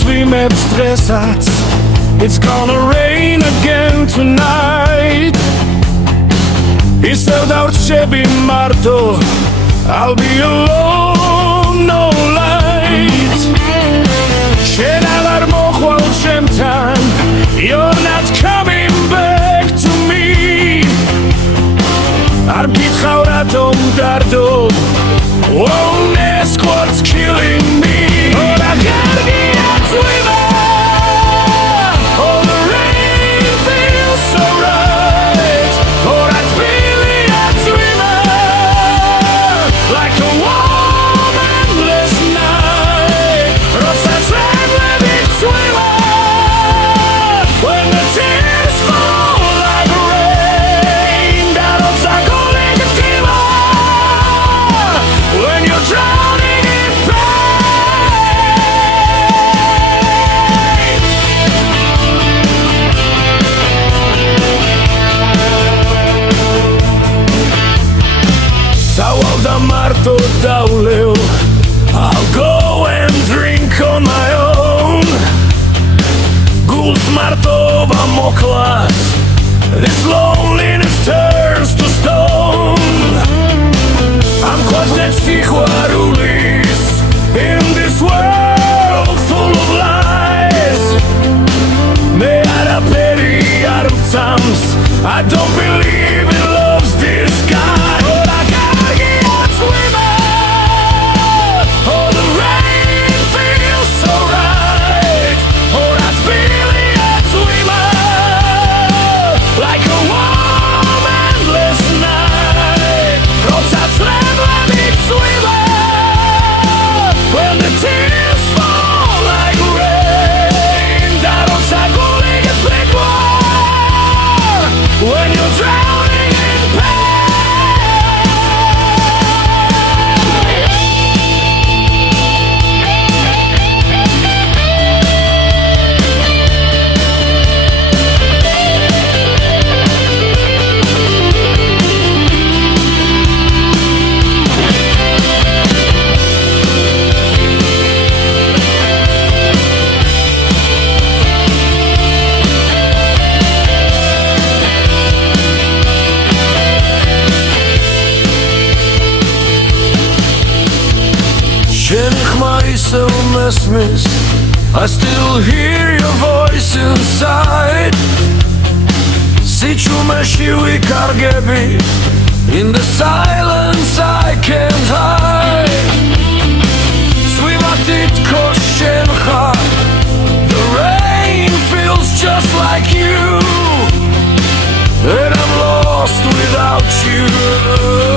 წვიმებს დღესაც It's gonna rain again tonight ისევ დავრჩები მარტო I'll be alone, no light შენ აღარ მოხვალ ჩემთან You're not coming back to me არ მკითხავ რატომ დარდო Oh, this squad's killing me Oh, I gotta get Tswima Oh, the rain feels so right Oh, that's really a Tswima Like a warm endless night Rosas lemleby Tswima When the tears fall like rain Darosa kolega Tswima When you're drowning in pain Savalda marto davleu I'll go and drink on my own Guls martova moklas This loneliness turns to stone I'm quite sixuarulis In this world full of lies Me araperi armtsams I don't believe in love's disguise But I gotta get Tswima Oh, the rain feels so right Oh, that's really a Tswima Like a warm endless night Rosas lemleby Tswima When the tears fall like rain Darosa kolega Tswima When you're drowning in pain შენი ხმა ისევ მესმის I still hear your voice inside სიჩუმეში ვიკარგები In the silence I can't hide Tswima თითქოს შენ ხარ The rain feels just like you And I'm lost without you